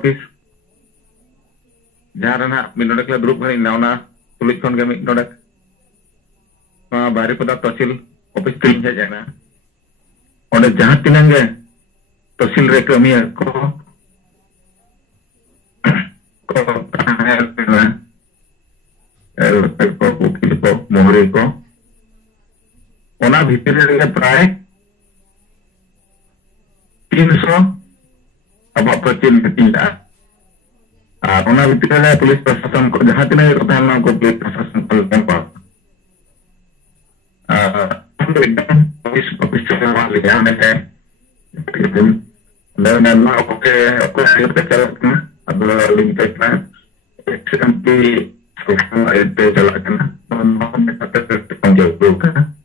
office jaran ha minodek la group kan inauna tulis kon kami minodek bari pada tahsil office tin saja na onde jahat tinangge tahsil re kami ko ko mohre ko ona bhitir re pray 300 abak percin ketinggalan. Ona bicara polis प्रशासन को जहाँ तीन होता है ना को police प्रशासन को लेकर हम एकदम पुलिस ऑफिस से वहाँ ले जाने हैं dan oke kita jalankan ada link tekna nanti sekarang itu jalankan mau kita terpenjauh kan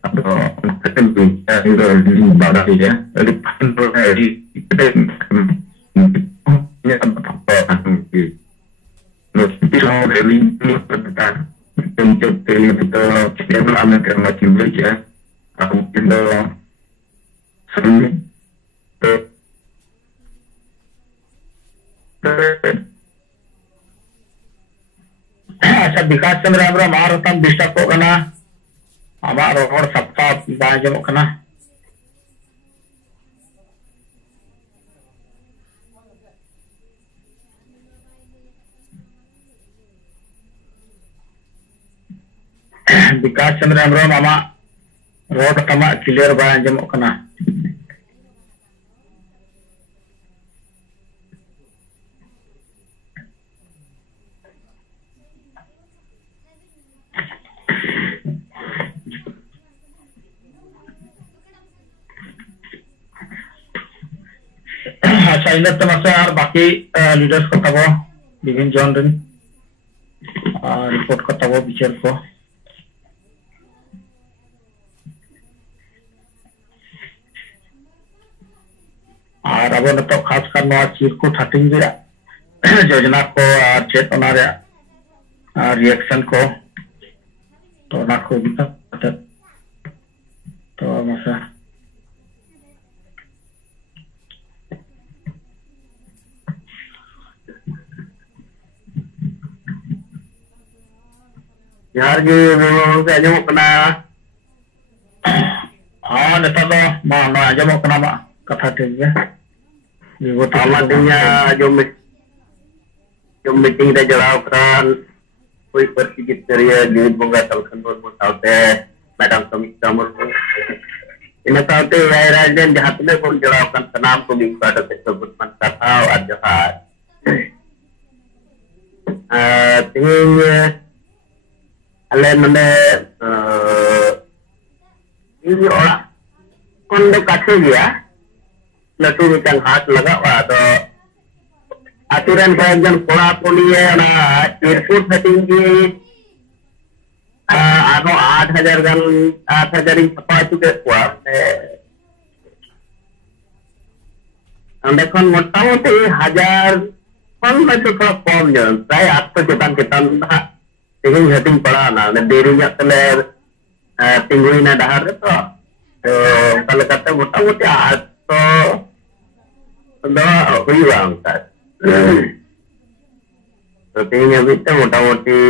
atau kita bisa di barat ya dari pantul dari kita ya apa nanti nanti mau dari link tentang untuk itu kita akan macam belajar aku kita sering अच्छा विकास चंद्र हमरा मारतम disturb को कना आबार और सबका बाजम कना विकास चंद्र हमरा मामा road तमा क्लियर बाजम कना अच्छा इन समस्या और बाकी लीडर्स को तब विभिन्न जोन रिन रिपोर्ट को तब विचार को और अब न तो खास कर नवा चिरकुट हटिंग योजना को चेत रिएक्शन को तो ना को भी तो मसा यार के से आजम कना हां नेता तो मा ना आजम कना मा कथा ठीक है विगत आमादिया जो मीटिंग रे जड़ाव करान कोई परिचित करिए लीड बंगा तलखन बोल बताते मैडम समीक्षा मुर्मू इन ताते राजन जहां तले को जड़ाव kan सनाम को भी pada tersebut kata ada tinggi ale nonde ini orang konde kace dia latu mitang hat lagawa to aturan kayan kola poliye na airport tinggi ano 8000 gan 8000 apa itu ke kuat andekon motamoti 1000 kon itu kalau pom jan saya atau kita tinggi hating pala na derinya tele tingguina dahar itu kalau kata motamoti atau anda hilang kan tingginya itu motamoti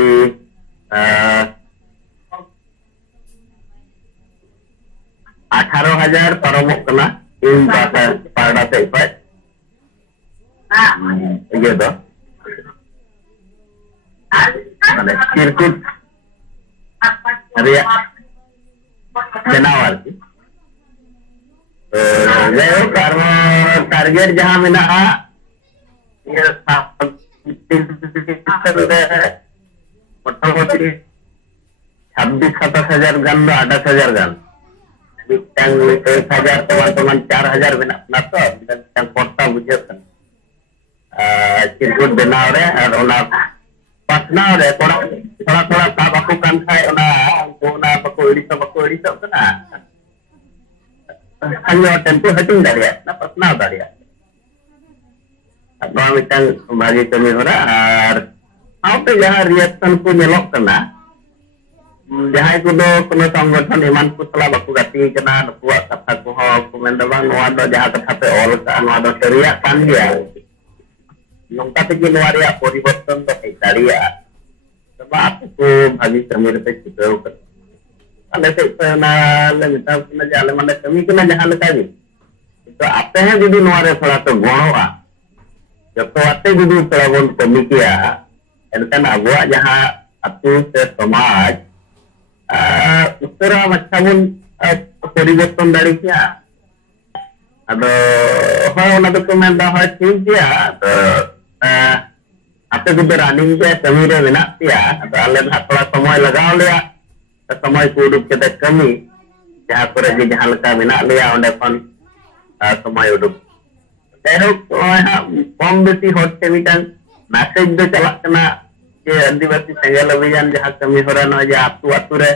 18,000 paromok kena in bahasa pada tempat gitu ada sirkuit area jenawar karena target jahan mina ya motamoti 26-27,000 gan 28,000 gan yang 1,000 teman-teman 4,000 benak to yang kota bujeun sirkuit benar ya ona pasna re थोड़ा का Baku kan khai ona bakuri to kana hanya tentu hating dari ya na pasna dari ya apa mitang bagi kami ora apa jaha reaction ku nyelok kana jahay ko do kuno sanggothan iman ku telah baku gati kena kuat kata ku ho komen bang no ado jaha kata pe ol ka no ado seriak kan dia nongka tegi noa reya poriborton do hej daᱲिया sebab ape ko bhagi kami re pe chutau ka ale se na le meta na jale mane kami kena jahan leka ni to ape ha judi noa re thoda to gonoa joto ate judi thoda bon kami kiya enkan abuak jahan atu se samaj utara macam poriborton dari kiya ado hoy ona do ko menda hoy ठीक gya to ate ko running ke kami re menak tia ado ale na thoda samay lagaw leya samay ko uduk kete kami jahan kore je jahan leka menak leya onde kon samay uduk teruk kom besi hot te mitan message do chalak kana je adivasi sengel abhiyan jahan kami hora no je atu atu re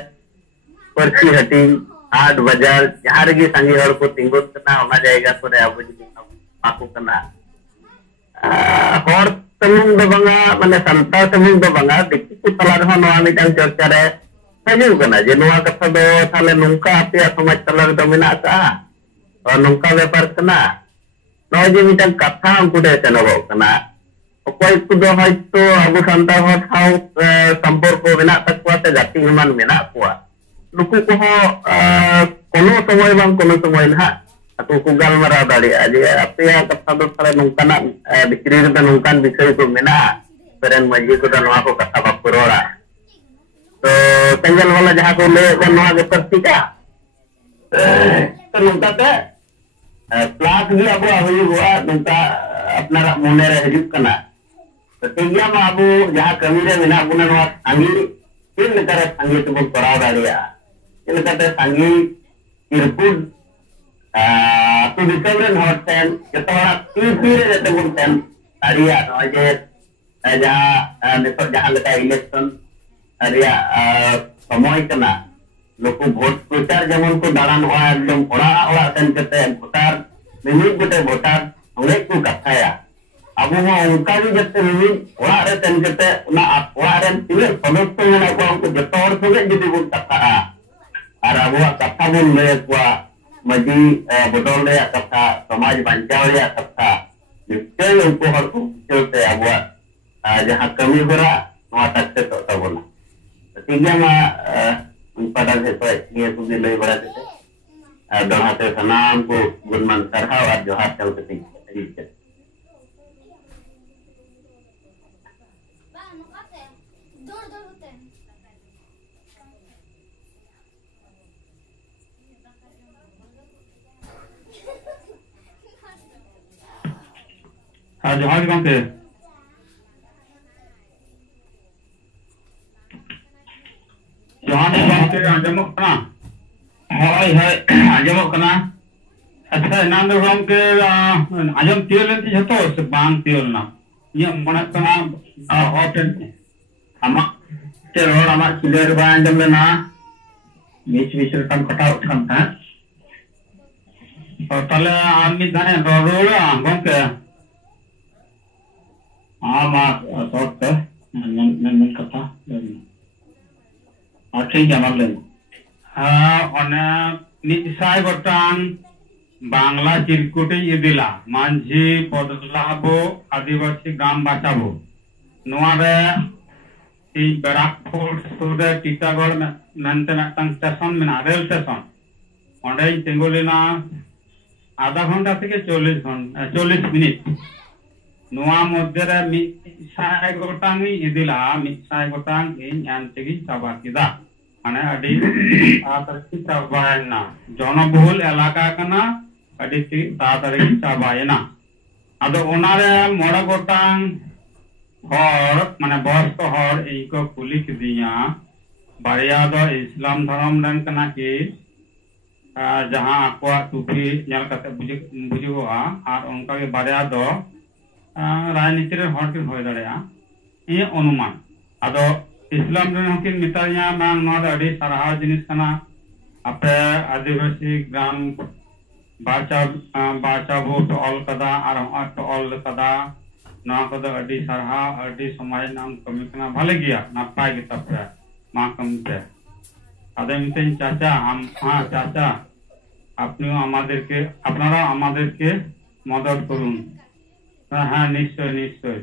persi hating हाट बाजार जहाँ रही संगी हर को तिंगुत करना होना जाएगा तो रे अब जी आपको करना और तमुंग दो बंगा माने संता तमुंग दो बंगा दिक्कत को तलार हो नवा मिटांग चर्चा रे सजू करना जे नवा कथा दो थाले नुंका आपे समाज तलार दो मेना का और नुंका व्यापार करना नवा जे मिटांग कथा उनको दे चनबो करना कोई को दो हयतो अब संता हो थाव संपर्क को मेना तकवा से जाति हिमान मेना कुआ नुकु को कोनो समय bang कोनो समय ना atau ku galmarau daड़िया J apea katha do thale nongkana bikri re nongkan bisay ko mena peren maji ko dan ko katha ba purora to tenggal wala jaha ko le dan noa ge pertika to nongka te class gi abu ahu gua nongka apnara mone re hijuk kana to tingya ma abu jaha kami re mena buna noa angi tin nekare sangi tu bon korau daड़िया ini kata sangi irpun tu disebut hotel kita orang TV re jate bon ten daड़िया no je jaha besok jaha leka election daड़िया samoy kana loku vote prochar jemon ko dalan hoa ekdom ora ten kete votar mimit gote votar oleh ku kathaya abu ma unka ni jate mimit ora re ten kete una ora ren tine sodosyo mena ko ko joto hor soge jodi bon katha ar abuak katha bon lay kuwa maji bodol reya katha samaj banchaw reya katha nischay unko hor ko chote abuak jaha kami hora noa takte to tabona tingya ma pada se to ye ko di lay bara kete don hate sanam ko gunman sarhaw ar johar chal kete जोहार गंके जोहार गंके आंजमक कना हाय हाय आंजमक कना अच्छा नाम दो गंके आंजम तियल ती जतो से बांग तियल ना ये मन कना ओपन आमा ते रोड आमा क्लियर बा आंजम लेना बीच बीच रे कम कटा उठन था और तले आमी दाने रोड गंके आमा सॉर्ट नन कथा ठीक जानाल लेन ओने निसाय गोटांग बांग्ला चिरकुटी इदिला मांझी बदलाबो आदिवासी ग्राम बाचाबो नोआरे इ बराकपुर सुरे टीटागढ़ मेनते मिदटांग स्टेशन मेना रेल स्टेशन ओंडे तिंगुलिना आधा घंटा থেকে 40 मिनिट नोआ मध्य रे मिसाय गोटांग इदिला मिसाय गोटांग इन यानतेगी चाबा किदा माने अडी तातरी चाबायना जनबहुल एलाका कना अडी तातरी चाबायना आदो ओनारे मोड़ा गोटांग हर माने बयस्क हर इको कुली किदिया बारिया दो इस्लाम धर्म रन कना की जहां आकवा टुपी नेल कते बुझुआ और उनका के बारिया दो राजनीति रे हर किन होय दाड़िया इ अनुमान आदो इस्लाम रे हकिन मिताया मांग नोद अडी सरहा जिनिस कना अपे आदिवासी ग्राम बाचा भोट ऑल कदा और ऑल कदा ना कदा अडी सरहा अडी समाज नाम कमी कना भाले गया नापाय गे तपे मा कमते आदे मितेन चाचा हम हां चाचा আপনিও আমাদেরকে আপনারা আমাদেরকে মদত করুন हाँ निश्चय निश्चय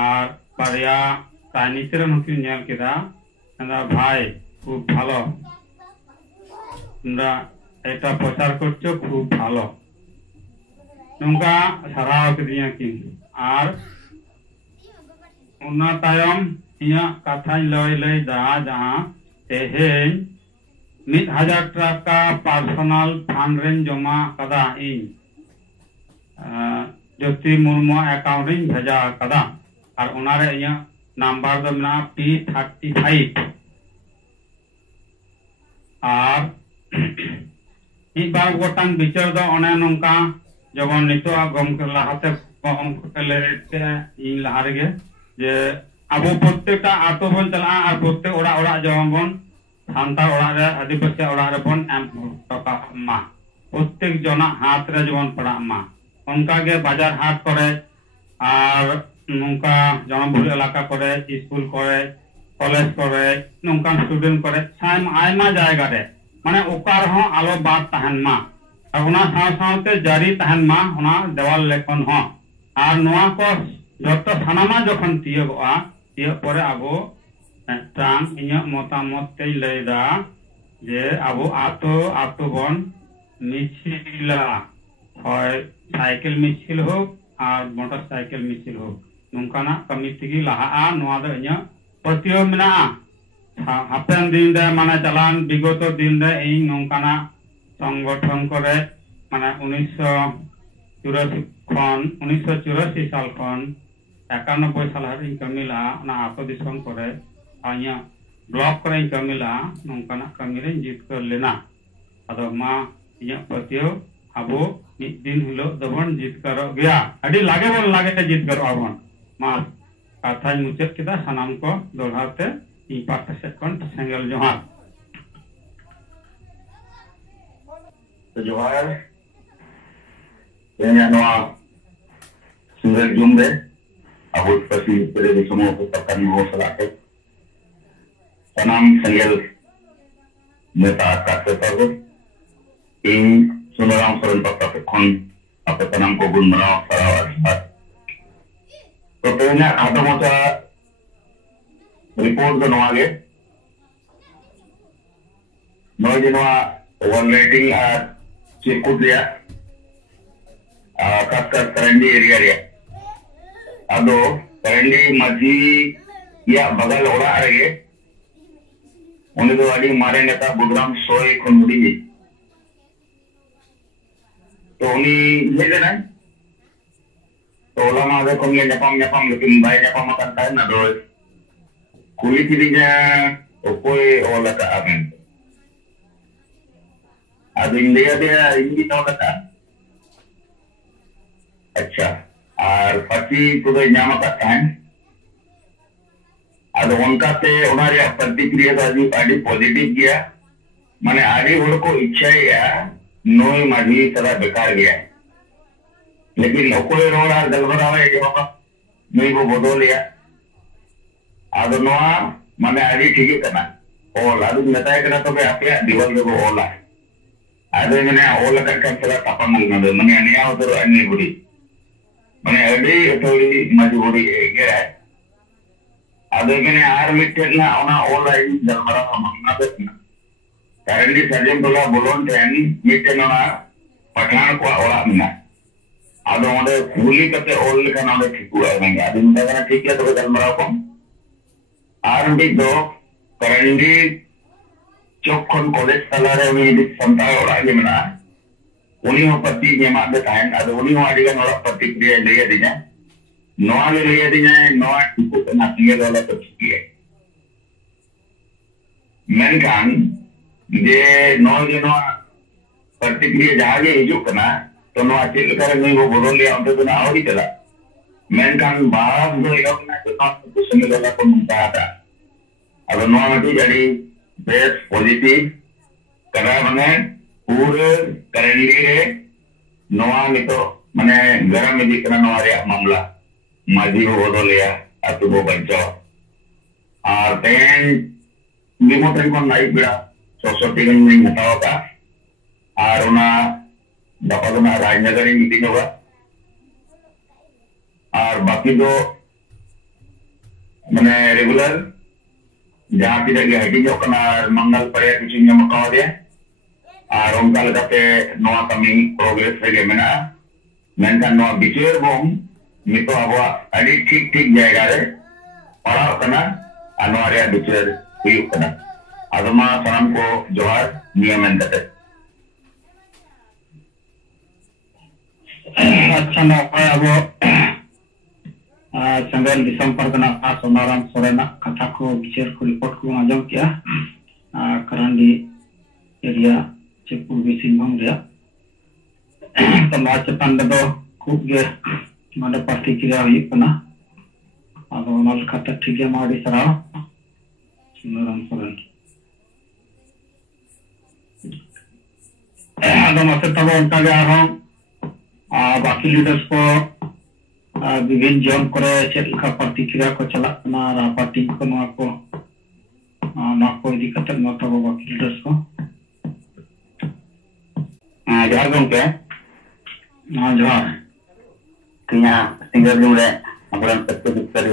और बारिया राजनीतिर हकिन नेल केदा भाई खूब भालो তোমরা এটা প্রচার করছো খুব ভালো নৌকা সারাও কিদিয়া কিন্তু আর उन्ना तायम इया कथा लय लय जहाँ तेहेन 1000 टाका पर्सनल फंड रेन जमा कदा इन ज्योति मुर्मू अकाउंट इन भेजा कदा और उनारे इया नंबर दो ना P35 और इन बार गोटांग बिचार दो ओने नोंका जगन नितो गमके लाहाते गमके लेते इन लाहारे जे अब प्रत्येक आतो बन चला और प्रत्येक ओड़ा ओड़ा जमा बन सान्तार ओड़ा रे आदिवासी ओड़ा रे बन एम टका मा प्रत्येक जना हाथ रे जवन पड़ा मा उनका के बाजार हाट करे और नौका जनबहुल इलाका करे स्कूल करे कॉलेज करे नौका स्टूडेंट करे साइम आयमा जायगा रे माने ओकार हो आलो बात तहन मा और उना साथ जारी तहन मा उना देवाल लेखन हो और नोआ को जतो सानामा जखन तियगआ तिय परे आबो टांग इया मतामत ते लैदा जे आबो आतो आतो बन मिছিলা হয় साइकिल मिছিল हो और मोटरसाइकिल मिছিল हो नोंकाना कमी तिगी लाहा नोआ द इया पतियो मेना हापेन दिन दे माने चलान विगत दिन दे इ नोंकाना संगठन करे माने 1984 साल खन 91 साल हारि कमिला ना आतो दिसम करे आया ब्लॉक करे कमिला नोंकाना कमिरे जीत कर लेना अदो मा इया पतियो आबो मिद दिन हिलो दबन जीत करो गया अडी लागे बन लागे जीत करो आबन मा कथा मुचाद केदा सानाम को दोलहाते इ पाटा से कोन सेंगल जोहार तो जोहार या नोआ सुरज जुम्बे abut pasti dari semua peserta mau selesai. Sanam senggel meta kata tahu. Ing sunarang seren pakta kon apa tanam kogun menau sarawat. Totalnya ada macam report do noage. Noage noa one rating circuit dia. Kasar Karandi area dia. अदो करंडी मजी या बगल ओड़ा रहे उन्हें तो अड़ी मारे नेता बुधराम सोए खुंडी तो उन्हीं ये लेना तो ओला मारे कोंगे नेपाम लेकिन भाई नेपाम मकान था ना दो कुली तिरिnya ओकोई ओला का आमें अदो इंडिया dia इंडी ओला का अच्छा और पति को ᱧᱟᱢ ᱟᱠᱟᱫ ᱛᱟᱦᱮᱸ ᱟᱫᱚ ᱚᱱᱠᱟᱛᱮ ᱚᱱᱟ ᱨᱮᱭᱟᱜ ᱯᱨᱚᱛᱤᱠᱨᱤᱭᱟ ᱫᱚ ᱟᱹᱰᱤ ᱯᱚᱡᱤᱴᱤᱵ ᱜᱮᱭᱟ ᱢᱟᱱᱮ ᱟᱹᱰᱤ ᱦᱚᱲ ᱠᱚ ᱤᱪᱪᱷᱟᱭᱟ ᱱᱩᱭ ᱢᱟᱹᱡᱷᱤ ᱛᱟᱞᱟ ᱵᱮᱠᱟᱨ ᱜᱮᱭᱟ ᱞᱮᱠᱤन ᱚᱠᱚᱭ ᱨᱚᱲ ᱟᱨ ᱜᱟᱞᱢᱟᱨᱟᱣᱮ ᱡᱚᱢᱟ ᱱᱩᱭ ᱵᱚ ᱵᱚᱫᱚᱞᱮᱭᱟ ᱟᱫᱚ ᱱᱚᱣᱟ ᱢᱟᱱᱮ ᱟᱹᱰᱤ ᱴᱷᱤᱠ ᱠᱟᱱᱟ ᱚᱞ ᱟᱫᱚᱧ ᱢᱮᱛᱟᱭ ᱠᱟᱱᱟ ᱛᱚᱵᱮ ᱟᱯᱮᱭᱟᱜ ᱫᱤᱣᱟᱞ ᱨᱮᱵᱚ ᱚᱞᱟ ᱟᱫᱚ ᱢᱟᱱᱮ ᱚᱞ ᱟᱠᱟᱫ ᱠᱷᱟᱱ ᱛᱷᱚᱲᱟ ᱛᱟᱯᱟᱢ ᱞᱮᱱᱟ ᱢᱟᱱᱮ ᱱᱤᱭᱟᱹ ᱩᱛᱟᱹᱨ ᱟᱹᱱᱤ ᱵᱩᱰᱤ मने अड़ी थोड़ी मजबूरी है अदो गने आर मिटेन ना ओना ऑनलाइन दरबारा मामला देना करंडी सर्जन बोला बोलोन टेन मिटेन ओना पठान को ओला मिना अदो ओंडे फुली कते ऑल लेखा ना ठीकु आवेंगे आदिन दाना ठीक है तो दरबारा को आर भी दो करंडी चोखन कॉलेज तलारे में संता ओला के मिना उन्हीं पति जमा दे ताहन अदो उन्हीं आड़ी का नोड़ा प्रतिक्रिया लिया दिया नोआ ले लिया दिया नोआ टिपु ना सिंगल वाला तो ठीक है मेनकान जे नोआ जे नोआ प्रतिक्रिया जहाँ जे हिजू कना तो नोआ चिल करे नहीं वो बोलो लिया उनके तो ना आवड़ी चला मेनकान बाहर जो इलाक ना तो ना तो सिंगल वाला को मुंता आता अदो नोआ मटी जड़ी बेस पॉजिटिव करा बने पूरे करंडी रे नोआ नितो माने गरम इदी कना नोआ रे मामला माजी को बदलिया अतु को बच्चो और तेन निमोतन को नाई बिड़ा सोसोटी गन में हटावा का और उना दपादना राजनगर मीटिंग होगा और बाकी दो मैंने रेगुलर जहाँ तीन के हटी जो कना मंगल पड़े किसी ने मकाओ दे और उनका लगा के नवा कमी प्रोग्रेस रहे मेना मेंटन नवा बिचेर बोम मितो अब अड़ी ठीक ठीक जाएगा रे पढ़ा कना अनवारिया बिचेर हुई कना आदमा सनम को जोहार नियम करते अच्छा ना अब चंगल दिसंबर कना सोनाराम सोरेना कथा को बिचार को रिपोर्ट को आजम किया करंडी एरिया चे पूर्वी सिंहभूम रे तो मा चेतान दो खूब गे माने पार्टी किया हुई कना आदो ओनल खाता ठीक है माडी सरा सोनाराम सोरेन आदो मासे तब उनका गे आरो बाकी लीडर्स को विभिन्न जोन करे चेलका प्रतिक्रिया को चला पार्टी को नवा को इदी कतक नता को बाकी लीडर्स को जोहार गंके जोहार किया सिंगर जुड़े अबरन सत्य दिक्कत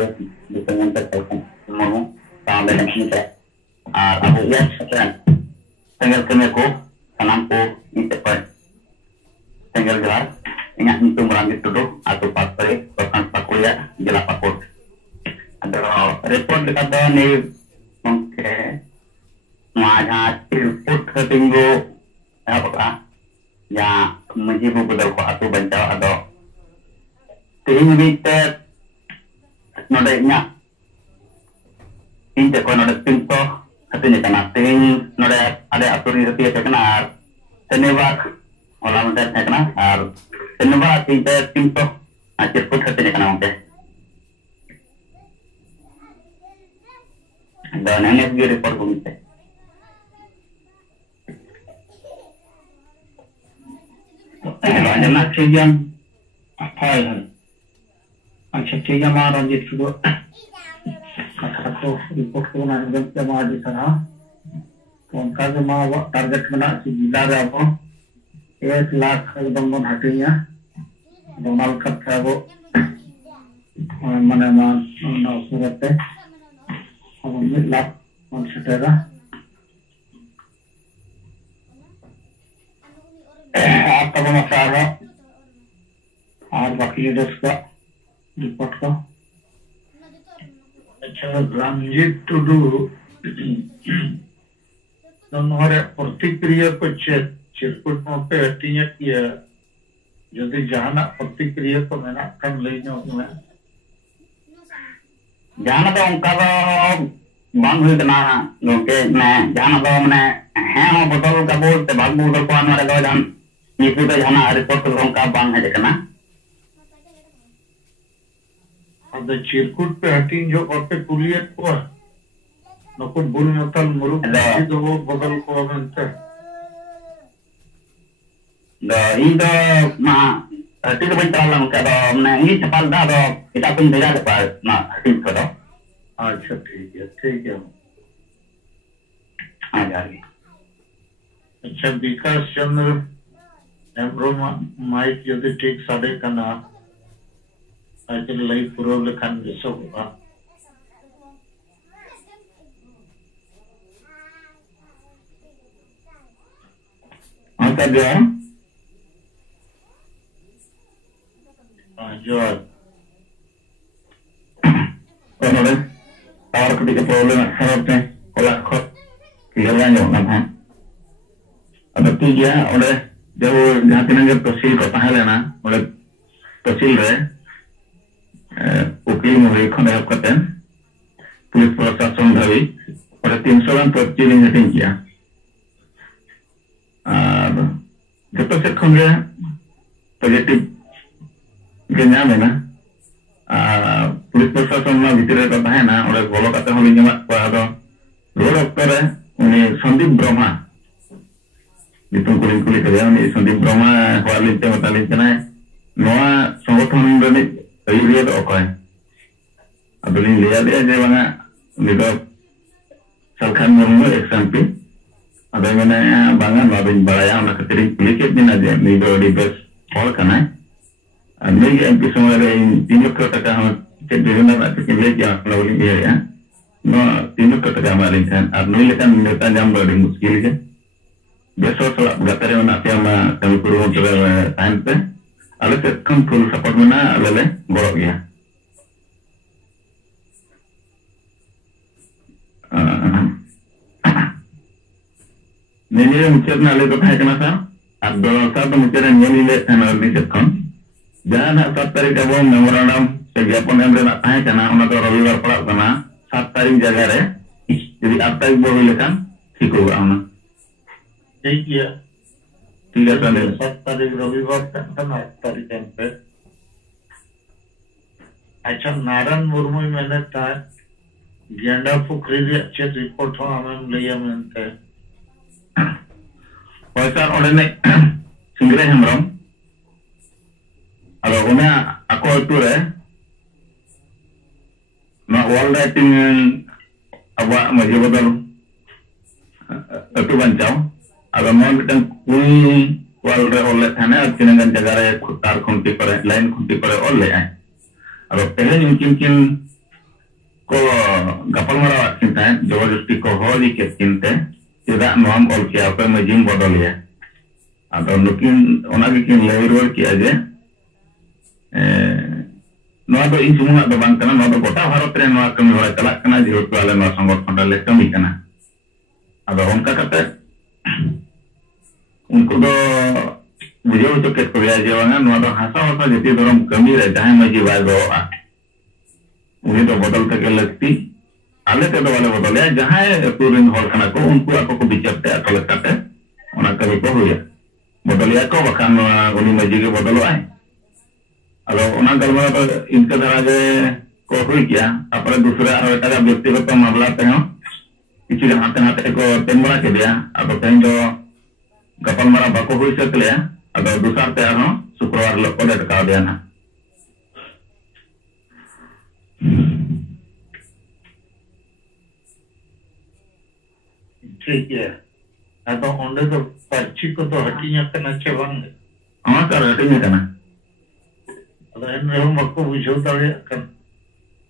दिक्कत तक मनु सामने नहीं है और अब ये सेकंड सिंगर के में को सलाम को इनसे पर सिंगर जोहार ingat itu merangkit dulu atau pasri bahkan pakuya jelas pakut ada report dekat ni mungkin mana report ketinggu apa ya menjibu bedal ko atau baca ada tinggi kita nodanya ini ko nodek pinto katanya kana ting nodek ada aturi dia kenal senewak orang muda kenal harus Kenapa tidak pintu ajar pun hati kena mungkin. Dan ini juga report komite. Ada nak sejian apa ya? Macam sejian mana je tu? Kata tu report tu nak jemput mana di sana. Uangkan tu mana target mana si bila apa? 1 lakh एकदम हटिया दोनों कथा वो मने ना सूरत है अब 1 लाख मन सटेगा आप तब मसाला और बाकी लीडर्स का रिपोर्ट का अच्छा रंजीत टुडू नम्हरे प्रतिक्रिया को चिरकुट पे हटिया किया यदि जहाना प्रतिक्रिया को मैंने कम लेने में जहाना तो उनका तो बांग हुई करना लोगे मैं जहाना तो मैंने हैं वो बदल का बोल ते भाग बदल को आने वाले दो जान ये भी तो जहाना रिपोर्ट तो उनका बांग है देखना अब चिरकुट पे हटी जो और पे कुलियत को नकुट बुल मतल मुरुक जो वो बदल को बनते ini do ma hati ko ban talang ka do na ini cepal da do kita pun beja de pa na hati ko do अच्छा ठीक है आ जाएगी अच्छा विकास चंद्र एम्ब्रो माइक यदि ठीक साढ़े का ना आजकल लाइव पूर्व लेखन जैसा होगा आता दिया जोर Kemudian tawar ketika problem harapnya olah kot kira-kira nggak kan? Ada tiga oleh jauh hati nangger tosil kota Helena oleh tosil deh ukil mulai kena katen pulis proses dari pada 300 terjadi tinggi ya. Jatuh sekonde positif genya mana? Pulis प्रशासन में भीतर कथा है ना और बोलो कथा होली जमा पादो रोड अक्टर उन्हें संदीप ब्रह्मा जितने कुलिंग कुलिंग करे उन्हें संदीप ब्रह्मा वाली ते बताली चना है नोआ संगठन में कई लिया तो ओके अब लिया जे बना निदो सरकार मुर्मू एक्सएमपी अब मैंने बांगा बाबिन बड़ाया उन्हें कतरी कुलिकेट दिन आज निदो डिबेस हॉल करना है Ini yang bisa mulai tinjuk ke tengah cenderung nak kekilih yang lalu ini ya. No tinjuk ke tengah malin kan. Arnul kan minta jam berada muskil kan. Besok selak berkata nak tiama kami perlu coba tahan pe. Alat kan full support mana alale borok ya. Nini mencerna alale tu kena sah. Abdul satu mencerna nyali le tanah ni cekam. Jangan 7 tarik abang memorandum segiapun yang nak tanya karena orang tu Rabibar pelak kena 7 tarik jaga re. Jadi 8 tarik boleh lekan siku orang. Iya. 3 tarik. 7 tarik Rabibar kan 8 tarik tempe. अच्छा नारायण मुर्मू मैंने था गेंडा फुकरी अच्छे report हो हमें लिया मिलते हैं पैसा और ने सिंगरे हमरम Kalau punya aku itu nak wall writing awak maju betul itu bancau. Kalau mau kita wall oleh sana dengan jaga kutar kunti pada line kunti pada oleh. Kalau pengen mungkin kalau kapal merawat cinta, jauh justi koholi ke cinta, tidak nuam ol siapa majim bodol ya. Atau mungkin orang bikin level kia aja. Noa do in semua do bang kana noa do kota Bharat re noa kami hora chalak kana jehetu ale noa sanggothon le kami kana ado onka kate unku do bujau to ket ko ya je banga noa do hasa hasa jeti dorom kami re jahan maji bai do a uni do bodol theke lakti ale te do wale bodol ya jahan purin hor kana ko unku ako ko bichar te atole kate ona kami ko huya bodol ya ko bakan uni maji ke bodol ai Kalau orang kalau mana इनके तरह जे कोई किया अपने दूसरे और एक व्यक्तिगत मामला पे हो किसी के हाथे को टेम्बरा के दिया अब कहीं जो गपन मारा बाको हुई से लिया अब दूसरा तैयार हो शुक्रवार लोग को लटका दिया ना ठीक है अब उन्हें तो पर्ची को तो हटिया करना चाहिए हाँ सर हटिया करना aku bujuk tadi kan.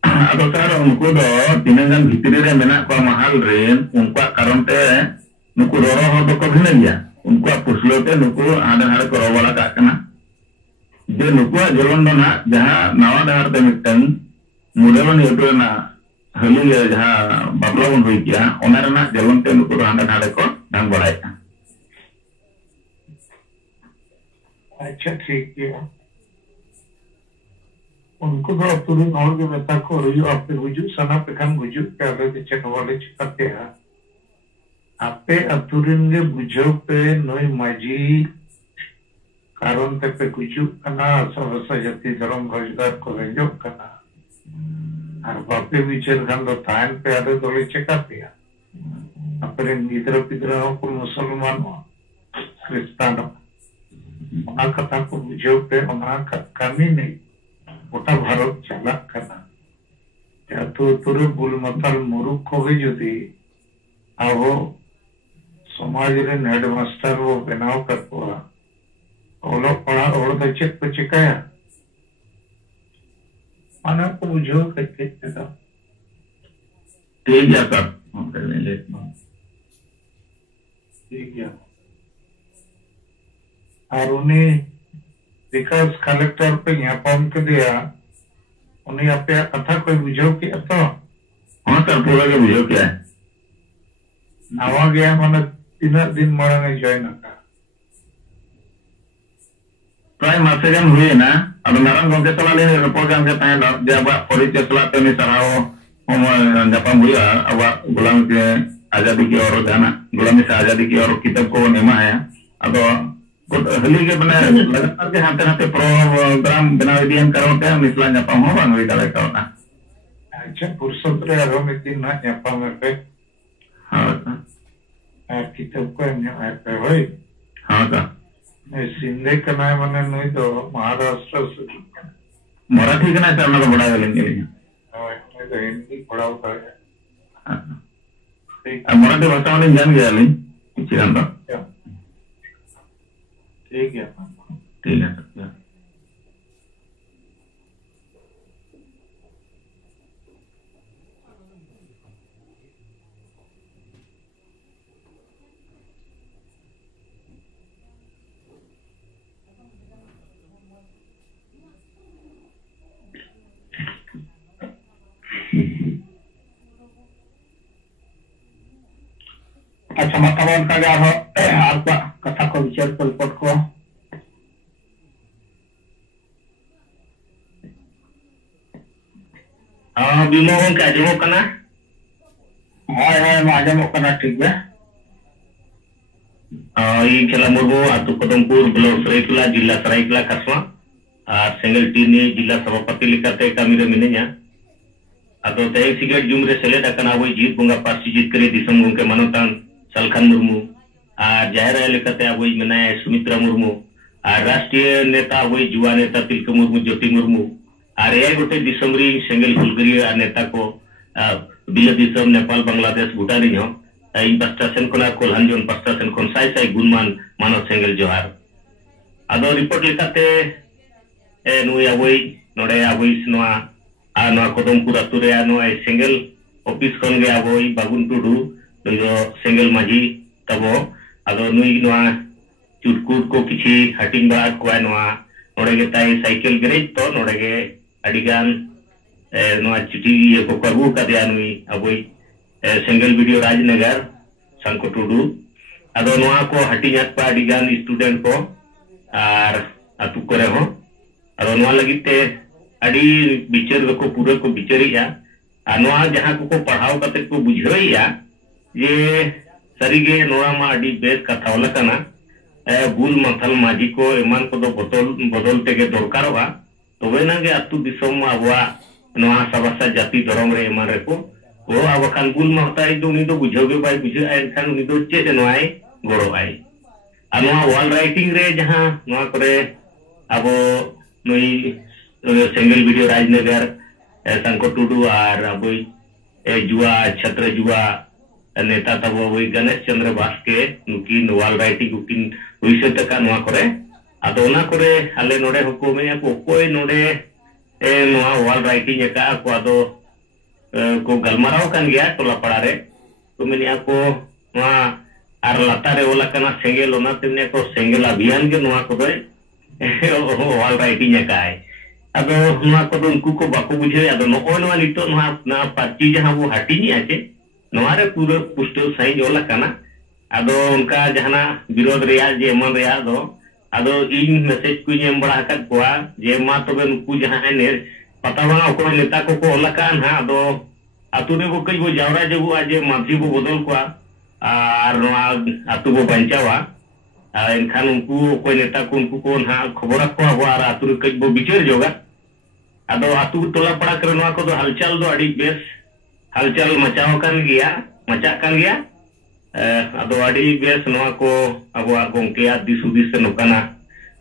Atau cara unku do tinangan vitri re mena ko mahal ren unku karon te nuku roro ho to ko bhine ya unku puslo te nuku ada ko wala ka kana je nuku jelon do na jaha nawa dahar te mitang mudalon yetu na hali ya jaha babla bon hoi kiya onar na jelon te nuku ada ko dang balai ka अच्छा ठीक है उनको तो तुरंत और के बता को रही आपके वजू सना पे खान वजू के आगे के चेक वाले चिकते हैं आपे अतुरिंगे बुझो पे नोई माजी कारण ते पे वजू कना सब जति धर्म रोजगार को रेजो कना और बापे विचार खान तो तान पे आगे दोले चिकते हैं अपने निद्र पिद्र को मुसलमान क्रिस्तान उना कथा को बुझो पे उना कमी नहीं गोटा भारत चालक करना या तो तुरे बुल मतल मुरुख को भी जुदी अब समाज रे हेड मास्टर वो बनाव कर पोरा ओलो पढ़ा ओलो तो चेक पे चिकाया माना को बुझो करके था ठीक है सर ठीक है और उन्हें विकास कलेक्टर पे यहाँ पहुंच के दिया उन्हें आप कथा कोई बुझो किया तो हाँ सर पूरा के बुझो क्या है नवा गया माने 3 दिन मरा नहीं ज्वाइन का प्राय मासे जन हुए ना अब नारायण गंगे सला ले रिपोर्ट गंगे ताहे जब परिचय सला ते नि सराओ हम जापान हुआ अब गुलाम के आजादी की और जाना गुलामी से आजादी की और किताब को नेमा है अब हली के बने लगातार के हाथे हाथे प्रोग्राम बनावे दियन करोते मिसला जापान हो बांग विदाले करना अच्छा फुर्सत रे आरो में दिन ना जापान में पे हां किताब को ने पे भाई हां का मैं सिंधे कना माने नहीं तो महाराष्ट्र से मराठी का ना करना तो बड़ा लेंगे हां मैं तो हिंदी पढ़ाओ कर मराठी भाषा में जान गया ली चिरंदा ठीक है ठीक है सर अच्छा मतबन का आपका कथा को विचार को रिपोर्ट को बीमा का आजमो कना हाय हाय माजमो कना ठीक है ये खेला मुर्मू आतु कदमपुर ब्लॉक सरायकेला जिला सरायकेला कसमा सेंगल टीनी जिला सभापति लेकाते कमी रे मिने냐 अतो तय सिगरेट जुमरे सेलेद अकना वही जीत बुंगा पार्टी जीत करे दिसम गुंके मनोतान सलखान मुर्मू और जाहिर लेकाते वही मनाया सुमित्रा मुर्मू और राष्ट्रीय नेता वही जुआ नेता तिलका मुर्मू ज्योति मुर्मू और ये गोटे दिसमरी सेंगल हुलगरिया नेता को बिल दिसम नेपाल बांग्लादेश भूटान इन इन पास्टासन कोना कोल्हानजन पास्टासन कोन साई साई गुणमान मानव सेंगल जोहार अदो रिपोर्ट लेकाते नुई अवई नोडे अवई नोआ कदमपुर अतु रे नोआ सेंगल ऑफिस कोन गे अवई बागुन टुडू नुई दो सेंगल माझी तबो अदो नुई नोआ चुटकुट को किछि हटिंग बा कोआ नोआ नोडे गे ताई साइकिल गैरेज तो नोडे गे अडिगान नोआ चिठी ये को करबु कदिया नुई अवई सेंगल वीडियो राजनगर संको टुडू अदो नोआ को हटिंग पा अडिगान स्टूडेंट को और अतु करे हो अदो नोआ लगिते अड़ी बिचार को पूरा को बिचारिया नोआ जहां को पढ़ाव कते को बुझाइया ये सरीगे नोआ मा अड़ी बेस कथा लकना बुल मथल माझी को एमान को दो बदल तेगे दरकारोगा तबे नागे अतु दिसम आबवा नोआ सबसा जाति धर्म रे एमान रे को ओ आबखान बुल महताई दो उनी दो बुझावे बाय बुझा एनखान उनी दो चे नोआई गड़ो आई आ नोआ वॉल राइटिंग रे जहां नोआ करे आबो नोई सेंगल वीडियो राजनगर संको टुडू और अबई जुआ छत्र जुआ नेता तब वही गणेश चंद्र बास्के नुकिन वाल राइटिंग उकिन हुइसे तका नोआ करे आदो ओना करे आले नोडे हको में को कोई नोडे नोआ वाल राइटिंग का को आदो को गलमाराव कान गया टोला पड़ा रे तो मेनिया को नोआ आर लातारे ओला कना सेंगल ओना तेने को सेंगल अभियान के नोआ को दे वाल राइटिंग का है अदो नोआ को उनको को बाको बुझे अदो नोआ नितो नोआ ना पार्टी जहां वो हटिनी आचे नोआ रे पूरा पुष्टो सही जोला कना अदो उनका जहाना विरोध रिया जे मन रिया दो अदो इन मैसेज को एम बड़ा हकत कोआ जे मा तबे नुकु जहां ने पता बा को नेता को ओला कान हा अदो अतु रे को कई वो जावरा जबु आजे माथी को बदल कोआ और नोआ अतु को बंचावा एनखान उनको कोई नेता को उनको को ना खबर को और अतु रे कई वो बिचार जोगा अदो अतु टोला पड़ा कर नोआ को दो हलचल दो अड़ी बेस हलचल मचाव कान गया अदो अड़ी बेस नोआ को अब गोंके दिस उदिस नोकाना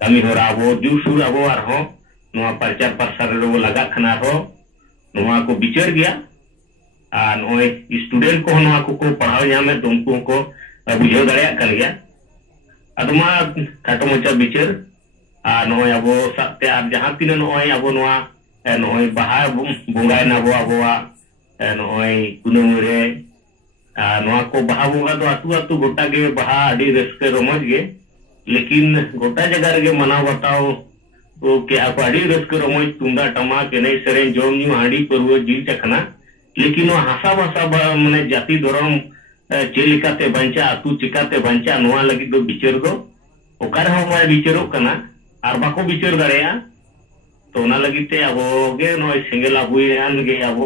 कमी होरा अब जुसुर अब आर हो नोआ प्रचार प्रसार रे लगा खना हो नोआ को बिचार गया आ नोए स्टूडेंट को नोआ को पढ़ाव जामे तुमको को बुझाव दाड़िया कान गया अदमा काटो मचा बिचार आ नोए अब साते आर जहां तीन नोए अब नोए बाहा बुंगाय ना अब नोए कुनम रे नोआ को बाहा बुंगा दो अतु अतु गोटा गे बाहा अडी रस्के रमज गे लेकिन गोटा जगह रे मनाव बताओ तो के आप अडी रस्के रमज तुंदा टमाक एने सेरेन जोम न्यू हांडी परव जी चखना लेकिन हासा भाषा माने जाति धर्म चेलिकाते बंचा अतु चिकाते बंचा नोआ लगी दो बिचार दो ओकार हम बिचारो कना आर बाको बिचार दाड़ेया तो ना लगीते अब गे नोय सेंगल अबुयान गे अब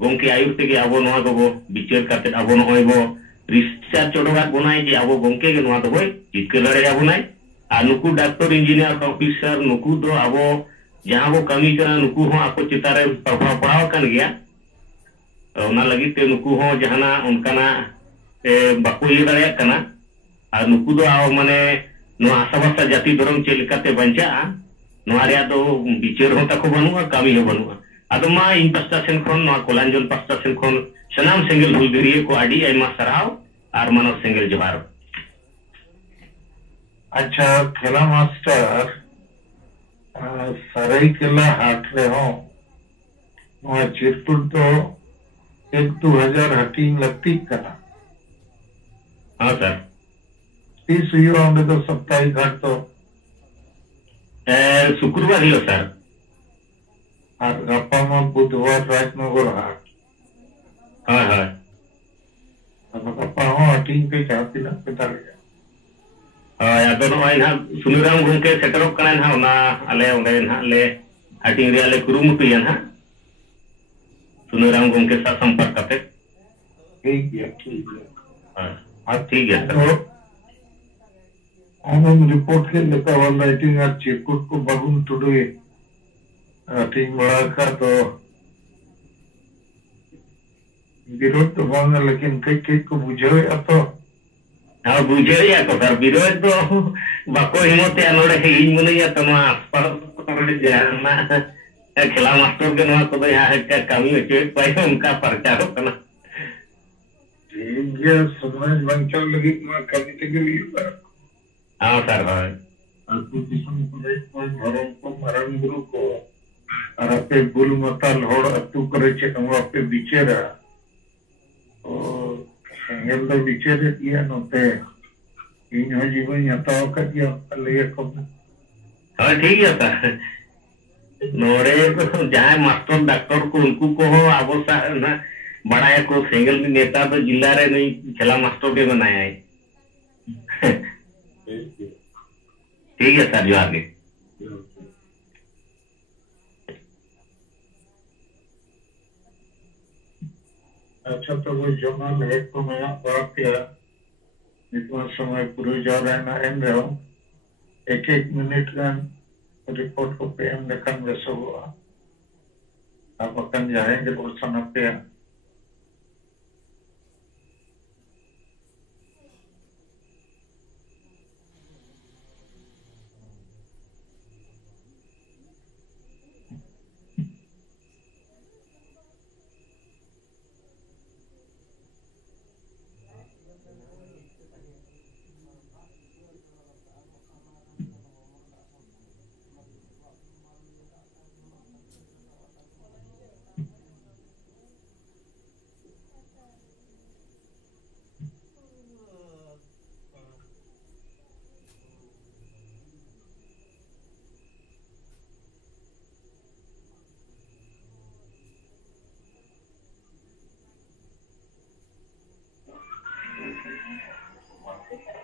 गोंके आयुर तेगे अब नोआ को बिचार काते अब नोय बो रिसर्च चोडोगा बनाई जे अब गोंके गे नोआ दो होय चितके लड़े अब नाय आ नुकु डॉक्टर इंजीनियर ऑफिसर नुकु दो अब जहां वो कमी करा नुकु हो आपको चितारे प्रभाव पड़ाव कान गया ओना लगीते नुकु हो जहाना उनकाना बाको ये दाड़िया कना आ नुकु दो आव माने नो आसाबासा जाति धर्म चेलिकाते बंचा नोआ रे दो बिचार हो तको बनुआ कमी हो बनुआ अदमा इन पास्टासन खन नोआ कोलांजल पास्टासन खन सनाम सेंगल हुलगरिये को आडी आयमा सराव आर मानव सेंगल जोहार अच्छा खेला मास्टर सरायकेला हाट रे हो नोआ चिरकुट तो 1-2 हटिंग लगती कना हाँ सर तीस हुआ होंगे तो साप्ताहिक घाट तो शुक्रवार ही हो सर और गप्पा में बुधवार राजनगर हाट हाँ हाँ अब गप्पा हो hating pe jahat tina petar ya. Ado noy na Suniram gongke seterok kana na ona ale onde na le hating ri ale kurumutu ya na. Suniram gongke sa sampark kate. ठीक है ठीक है सर. हम report के लेकर वाला writing आज चिरकुट को बागुन टुडे राइटिंग बड़ा का तो विरोध तो बांगा लेकिन कई को बुझे अब तो हाँ बुझे या तो सर विरोध तो बाको हिम्मत या लोड़े हिंग मुने या तो मां पर जाना खिला मास्टर के नवा तो यहाँ का कमी होती है पैसा उनका प्रचार करना ये समाज बंचाव लगी मां कभी तक भी हाँ सर हाँ aku disam kulai orang pemaran guru ko arape bulu matal hor atu kore che kamu ape bicara oh sengel da bicara dia note ini जीवन nyata ka dia le ko हाँ ठीक है सर नोरे को जहाँ master doctor को उनको को हो अब ना बड़ा को सिंगल नेता तो जिला रे नहीं खेला मास्टर के बनाया है ठीक है सर जो आगे अच्छा तो वो जमान है तो मैं बात किया इतना समय पूरे जा रहा है ना एंड रहा हूँ एक मिनट का रिपोर्ट को पे हम लेकर वैसा हुआ आप अकन जाएंगे तो सना पे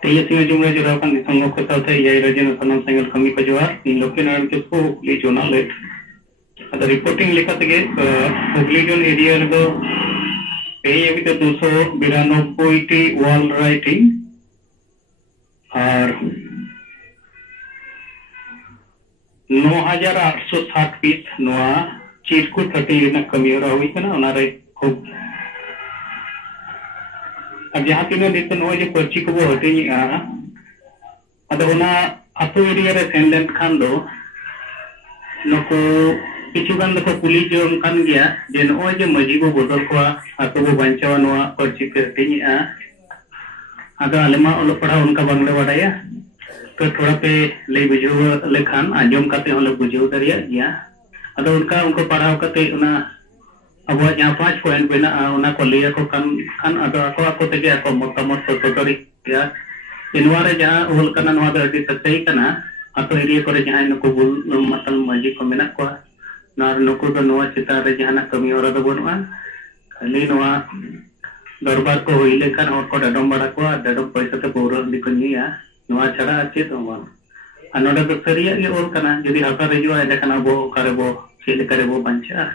TSU jumlah jurakan di tengah kota Jaya Raja Sanam Sengal kami kejuar di lokasi ke ko Hukli zona let ada reporting lekate ge Hukli zone area ᱨᱮᱫᱚ ᱯᱮ ᱵᱤᱛᱮ 292 টি wall writing আর 9860 piece noa circuit 30 na kami ora hui kana ona re khub अब जहाँ तीनों दिन तो नौ जो पर्ची को वो हटे नहीं आ अदो ना अतो एरिया रे सेंडेंट खान दो नको किचुगान दो पुलिस जो खान गया जे नौ जो मजी को बोतल को अतो वो बंचावा नौ पर्ची पे हटे नहीं आ अदो अलेमा ओलो पढ़ा उनका बंगले वाड़ाया तो थोड़ा पे ले बुझो ले खान आजम करते हैं लोग बुझो दरिया या अदो उनका उनको पढ़ाओ करते उना अब यहाँ 5 पॉइंट बना उना को लिया को kan ada aku tege aku motamot fototori ya inware jahang ul kana no ada di satai kana atau area kore jahang no bul matal maji ko menak ko nar no ko do no cita re jahana kami ora do bonwa kali no darbar ko hoile kan or ko dadom bada ko dadom paisa te pura di kunyi ya no chara ache to wan anoda do saria ge ul kana jodi hata rejo ada kana bo karebo chile karebo bancha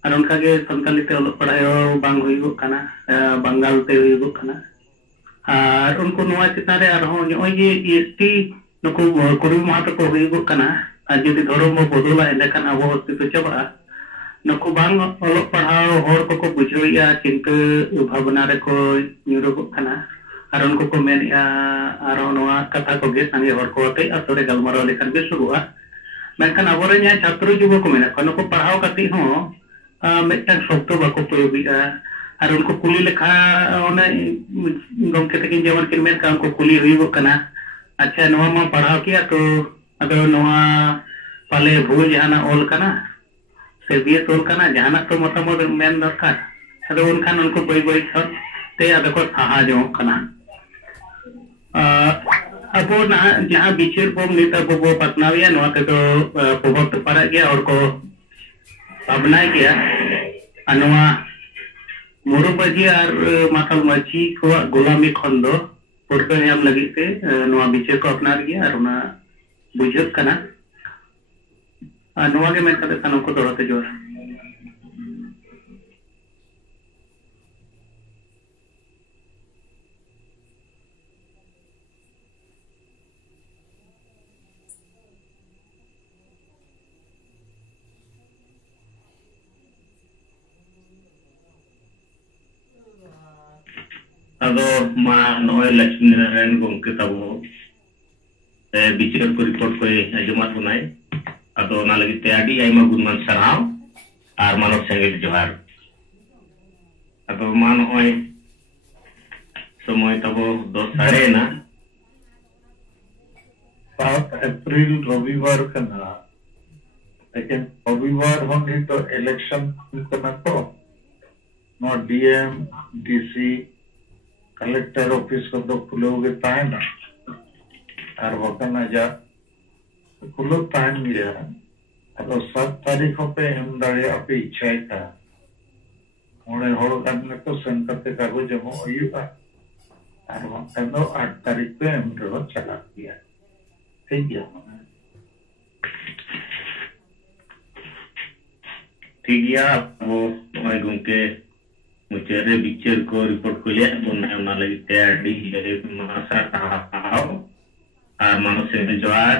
और उनका के संताली ते ओलो पढ़ायो बांग हुई kana Bengal ते हुई kana और उनको नवा चितारे और हो ये एसटी नको कुरु माता को हुई kana जदि धर्म बदला एंडकान अब अस्तित्व चबा नको बांग ओलो पढ़ाओ हर को बुझोया चिंता भावना रे को न्यूरो kana और उनको को मेनिया और नवा कथा को गे संगे हर को ते अतरे गलमारो लेखन के शुरुआ मेनखान अबरे nya छात्र जुबो को मेना नको पढ़ाओ कति हो मिट्टन शब्द बाको प्रयोगिका और उनको कुली लिखा ओने गमके तकिन जवन किन में उनको कुली हुई वो कना अच्छा नवा मा पढ़ाओ किया तो अगर नवा पाले भूल जहाना ओल कना से बीएस ओल कना जहाना तो मोटामोट मेन दरकार अगर उनखान उनको बई बई ते अगर को सहाज कना अब ना जहां बिचर बोम नेता को पतनाविया नवा के तो प्रभाव पड़ा गया और को अपना गया अनुआ मुरु माजी और माथाल माजी को गुलामी खन दो पुरका हम लगी ते नोआ बिचार को अपनार गया और उना बुझत कना नोआ के मैं कदे सानों को दोड़ते जोर अदो मा नोए लक्ष्मी नारायण गोंके तबो बिचार को रिपोर्ट को आजमात बनाए अदो ना लगी ते आडी आइमा गुणमान सराव आर मानव संगीत जोहार अदो मा नोए समय तबो 10 साढ़े ना 7 अप्रैल रविवार कना लेकिन रविवार होने तो इलेक्शन कना को नो डीएम डीसी कलेक्टर ऑफिस को तो खुलोगे ताइन और वकना जा खुलो ताइन गया अब 7 तारीख पे हम दाड़े अपे इच्छा था मोड़े होड़ करने को संकट कागज जमो अयुआ और वकना 8 तारीख पे हम रो चला दिया ठीक गया ठीक गया वो नोए गोंके मुझे बिचार को रिपोर्ट को लिया उन्हें लगी तैयारी मासा और मानव से जोहार